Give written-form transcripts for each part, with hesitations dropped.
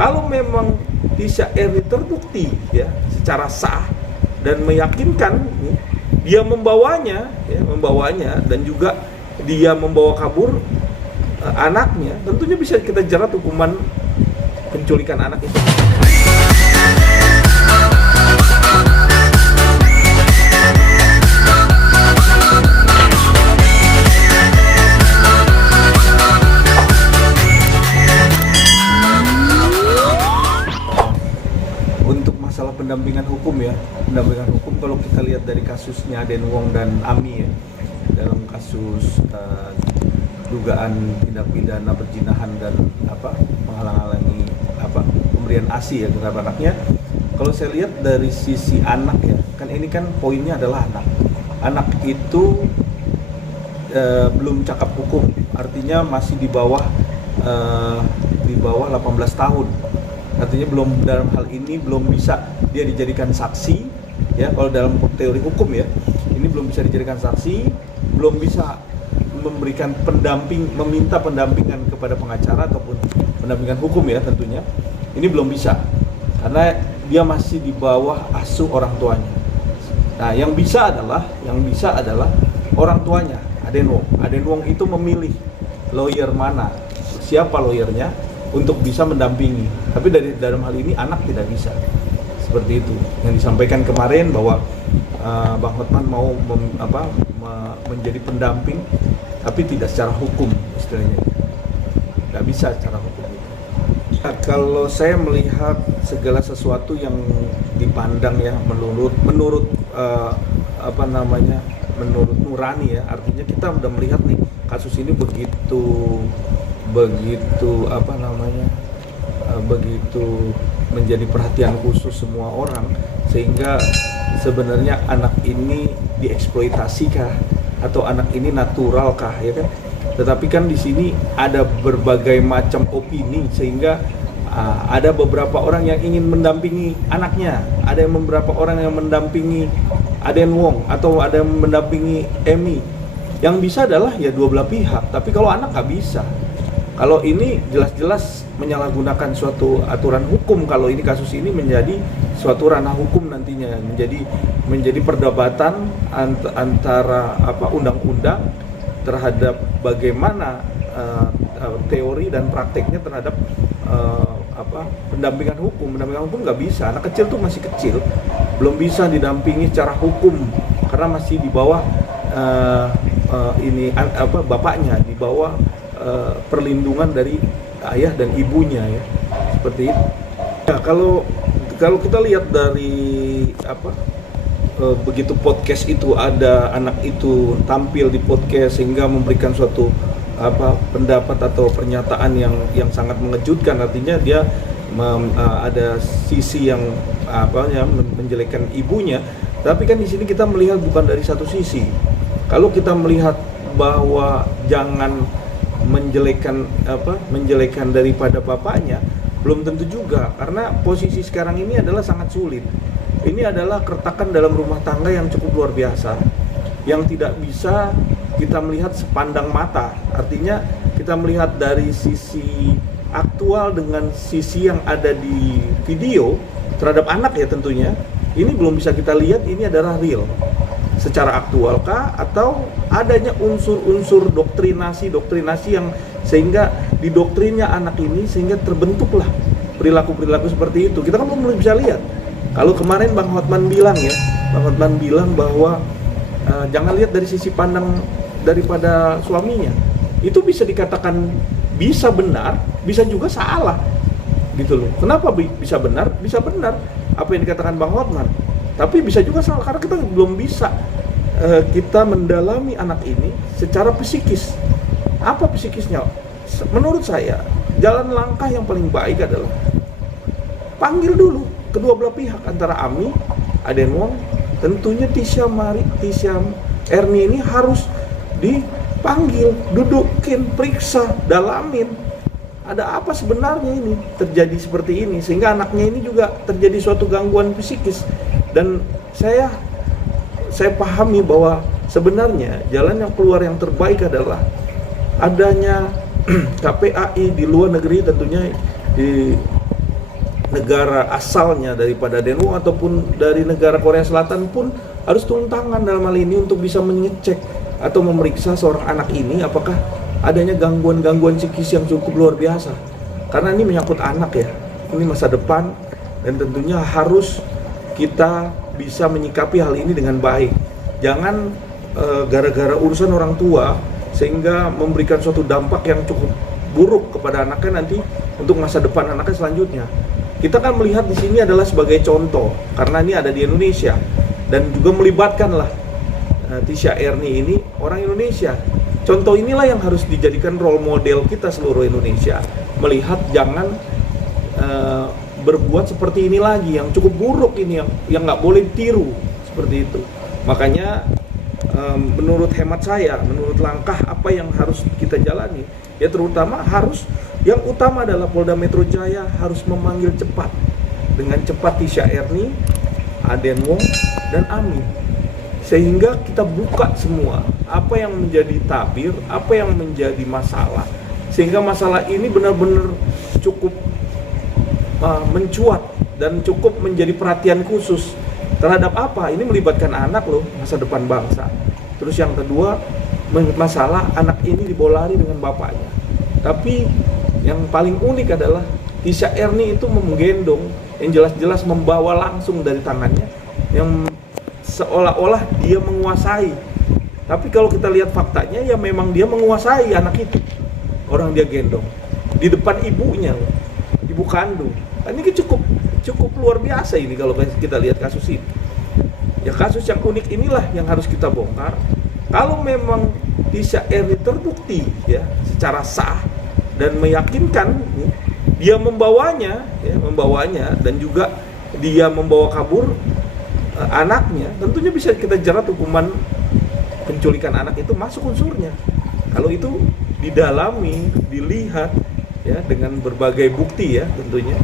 Kalau memang Tisha Erni terbukti ya secara sah dan meyakinkan dia membawanya dan juga dia membawa kabur anaknya, tentunya bisa kita jerat hukuman penculikan anak itu. Pendampingan hukum kalau kita lihat dari kasusnya Aden Wong dan Ami ya, dalam kasus dugaan tindak pidana perzinahan dan menghalang-halangi pemberian ASI ya terhadap anaknya. Kalau saya lihat dari sisi anak ya, kan ini kan poinnya adalah anak itu belum cakap hukum, artinya masih di bawah 18 tahun. Artinya dalam hal ini belum bisa dia dijadikan saksi ya, kalau dalam teori hukum ya, ini belum bisa dijadikan saksi, belum bisa memberikan meminta pendampingan kepada pengacara ataupun pendampingan hukum ya, tentunya ini belum bisa karena dia masih di bawah asuh orang tuanya. Nah, yang bisa adalah orang tuanya, Aden Wong itu memilih lawyer mana, siapa lawyernya untuk bisa mendampingi. Tapi dalam hal ini anak tidak bisa. Seperti itu yang disampaikan kemarin bahwa Bang Hotman mau menjadi pendamping tapi tidak secara hukum istilahnya. Tidak bisa secara hukum itu. Nah, kalau saya melihat segala sesuatu yang dipandang ya menurut nurani ya, artinya kita udah melihat nih kasus ini begitu menjadi perhatian khusus semua orang, sehingga sebenarnya anak ini dieksploitasikah atau anak ini naturalkah ya kan? Tetapi kan di sini ada berbagai macam opini, sehingga ada beberapa orang yang ingin mendampingi anaknya, ada beberapa orang yang mendampingi Aden Wong atau ada yang mendampingi Emi. Yang bisa adalah ya dua belah pihak, tapi kalau anak nggak bisa. Kalau ini jelas-jelas menyalahgunakan suatu aturan hukum, kalau ini kasus ini menjadi suatu ranah hukum nantinya, menjadi perdebatan antara undang-undang terhadap bagaimana teori dan prakteknya terhadap pendampingan hukum. Pendampingan hukum nggak bisa, anak kecil tuh masih kecil, belum bisa didampingi secara hukum karena masih di bawah bapaknya, di bawah perlindungan dari ayah dan ibunya ya, seperti itu. Ya, kalau kita lihat dari begitu podcast itu ada anak itu tampil di podcast sehingga memberikan suatu pendapat atau pernyataan yang sangat mengejutkan, artinya dia ada sisi yang menjelekkan ibunya. Tapi kan di sini kita melihat bukan dari satu sisi. Kalau kita melihat bahwa jangan menjelekan daripada bapaknya, belum tentu juga, karena posisi sekarang ini adalah sangat sulit. Ini adalah keretakan dalam rumah tangga yang cukup luar biasa, yang tidak bisa kita melihat sepandang mata. Artinya kita melihat dari sisi aktual dengan sisi yang ada di video terhadap anak ya, tentunya ini belum bisa kita lihat ini adalah real secara aktual kah, atau adanya unsur-unsur doktrinasi yang sehingga didoktrinnya anak ini sehingga terbentuklah perilaku seperti itu. Kita kan belum bisa lihat. Kalau kemarin Bang Hotman bilang bahwa jangan lihat dari sisi pandang daripada suaminya. Itu bisa dikatakan bisa benar, bisa juga salah. Gitu loh. Kenapa bisa benar? Bisa benar apa yang dikatakan Bang Hotman. Tapi bisa juga salah karena kita belum bisa kita mendalami anak ini secara psikis. Apa psikisnya? Menurut saya, jalan langkah yang paling baik adalah panggil dulu kedua belah pihak, antara Ami, Aden Wong, tentunya Tisha Erni ini harus dipanggil, dudukin, periksa, dalamin. Ada apa sebenarnya ini terjadi seperti ini, sehingga anaknya ini juga terjadi suatu gangguan psikis. Dan saya pahami bahwa sebenarnya jalan yang keluar yang terbaik adalah adanya KPAI di luar negeri, tentunya negara asalnya daripada Daewoo ataupun dari negara Korea Selatan pun harus turun tangan dalam hal ini untuk bisa mengecek atau memeriksa seorang anak ini apakah adanya gangguan-gangguan psikis yang cukup luar biasa. Karena ini menyangkut anak ya, ini masa depan, dan tentunya harus kita bisa menyikapi hal ini dengan baik. Jangan gara-gara urusan orang tua sehingga memberikan suatu dampak yang cukup buruk kepada anaknya nanti untuk masa depan anaknya selanjutnya. Kita kan melihat di sini adalah sebagai contoh karena ini ada di Indonesia dan juga melibatkanlah Tisha Erni ini orang Indonesia. Contoh inilah yang harus dijadikan role model kita seluruh Indonesia, melihat jangan berbuat seperti ini lagi yang cukup buruk ini yang nggak boleh ditiru seperti itu. Makanya menurut hemat saya, menurut langkah apa yang harus kita jalani, ya terutama harus yang utama adalah Polda Metro Jaya harus memanggil cepat dengan cepat Tisha Erni, Aden Wong, dan Amin, sehingga kita buka semua apa yang menjadi tabir, apa yang menjadi masalah, sehingga masalah ini benar-benar cukup mencuat dan cukup menjadi perhatian khusus terhadap apa? Ini melibatkan anak loh, masa depan bangsa. Terus yang kedua, masalah anak ini dibawa lari dengan bapaknya. Tapi yang paling unik adalah Tisha Erni itu menggendong, yang jelas-jelas membawa langsung dari tangannya, yang seolah-olah dia menguasai. Tapi kalau kita lihat faktanya, ya memang dia menguasai anak itu. Orang dia gendong di depan ibunya, ibu kandung. Ini cukup luar biasa ini kalau kita lihat kasus ini. Ya kasus yang unik inilah yang harus kita bongkar. Kalau memang Tisha Erni terbukti ya secara sah dan meyakinkan dia membawanya dan juga dia membawa kabur anaknya, tentunya bisa kita jerat hukuman penculikan anak itu masuk unsurnya. Kalau itu didalami, dilihat ya dengan berbagai bukti ya tentunya,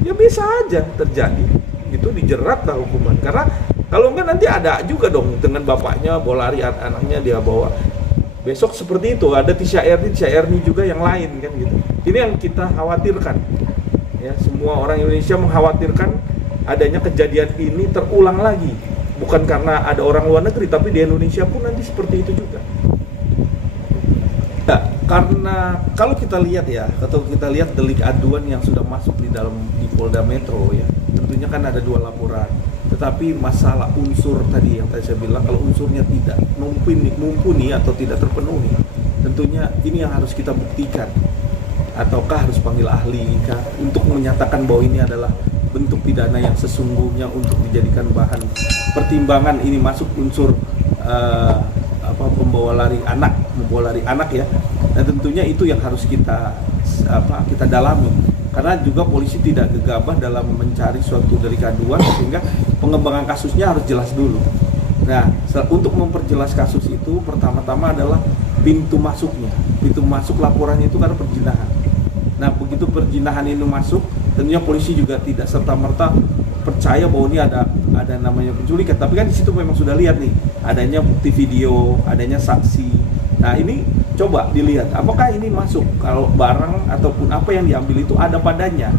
ya bisa aja terjadi itu dijerat lah hukuman. Karena kalau enggak nanti ada juga dong dengan bapaknya bawa lari anaknya dia bawa. Besok seperti itu ada Tisha Erni juga yang lain kan gitu. Ini yang kita khawatirkan. Ya, semua orang Indonesia mengkhawatirkan adanya kejadian ini terulang lagi. Bukan karena ada orang luar negeri, tapi di Indonesia pun nanti seperti itu juga. Ya, karena kalau kita lihat ya, atau kita lihat delik aduan yang sudah masuk di Polda Metro ya, tentunya kan ada 2 laporan. Tetapi masalah unsur tadi yang saya bilang, kalau unsurnya tidak mumpuni atau tidak terpenuhi, tentunya ini yang harus kita buktikan. Ataukah harus panggil ahli kah untuk menyatakan bahwa ini adalah bentuk pidana yang sesungguhnya untuk dijadikan bahan pertimbangan ini masuk unsur membawa lari anak ya. Dan tentunya itu yang harus kita dalami. Karena juga polisi tidak gegabah dalam mencari suatu delik aduan sehingga pengembangan kasusnya harus jelas dulu. Nah, untuk memperjelas kasus itu pertama-tama adalah pintu masuknya. Pintu masuk laporannya itu karena perzinahan. Nah, begitu perzinahan ini masuk, tentunya polisi juga tidak serta-merta percaya bahwa ini ada namanya penculikan. Tapi kan di situ memang sudah lihat nih, adanya bukti video, adanya saksi. Nah, ini coba dilihat apakah ini masuk, kalau barang ataupun apa yang diambil itu ada padanya,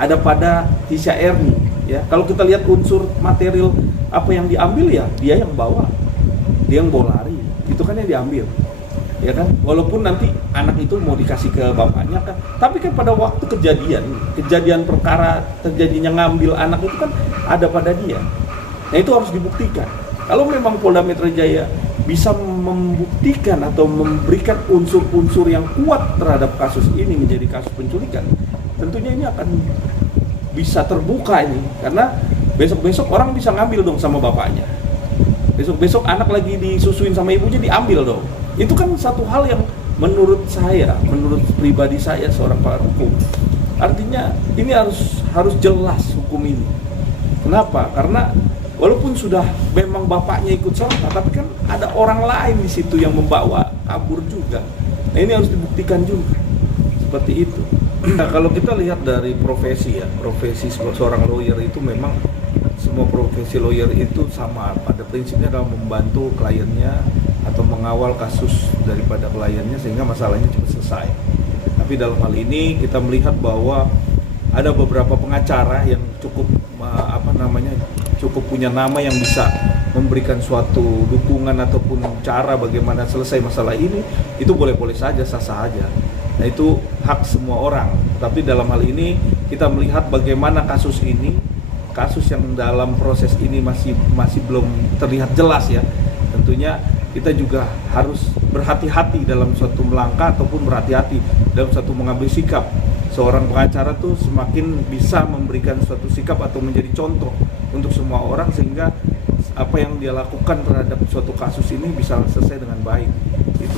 ada pada Tisha Erni ya. Kalau kita lihat unsur material apa yang diambil ya dia yang bawa lari, itu kan yang diambil ya kan, walaupun nanti anak itu mau dikasih ke bapaknya kan, tapi kan pada waktu kejadian perkara terjadinya ngambil anak itu kan ada pada dia. Nah, itu harus dibuktikan. Kalau memang Polda Metro Jaya bisa membuktikan atau memberikan unsur-unsur yang kuat terhadap kasus ini menjadi kasus penculikan, tentunya ini akan bisa terbuka ini, karena besok-besok orang bisa ngambil dong sama bapaknya, besok-besok anak lagi disusuin sama ibunya diambil dong. Itu kan satu hal yang menurut pribadi saya seorang pakar hukum, artinya ini harus jelas hukum ini. Kenapa? Karena walaupun sudah memang bapaknya ikut salah, tapi kan ada orang lain di situ yang membawa kabur juga. Nah, ini harus dibuktikan juga. Seperti itu. Nah, kalau kita lihat dari profesi seorang lawyer itu memang semua profesi lawyer itu sama, pada prinsipnya adalah membantu kliennya atau mengawal kasus daripada kliennya sehingga masalahnya cepat selesai. Tapi dalam hal ini kita melihat bahwa ada beberapa pengacara yang cukup cukup punya nama yang bisa memberikan suatu dukungan ataupun cara bagaimana selesai masalah ini, itu boleh-boleh saja, sah-sah aja. Nah, itu hak semua orang. Tapi dalam hal ini kita melihat bagaimana kasus yang dalam proses ini masih belum terlihat jelas ya. Tentunya kita juga harus berhati-hati dalam suatu melangkah ataupun berhati-hati dalam suatu mengambil sikap. Seorang pengacara tuh semakin bisa memberikan suatu sikap atau menjadi contoh untuk semua orang, sehingga apa yang dia lakukan terhadap suatu kasus ini bisa selesai dengan baik. Gitu.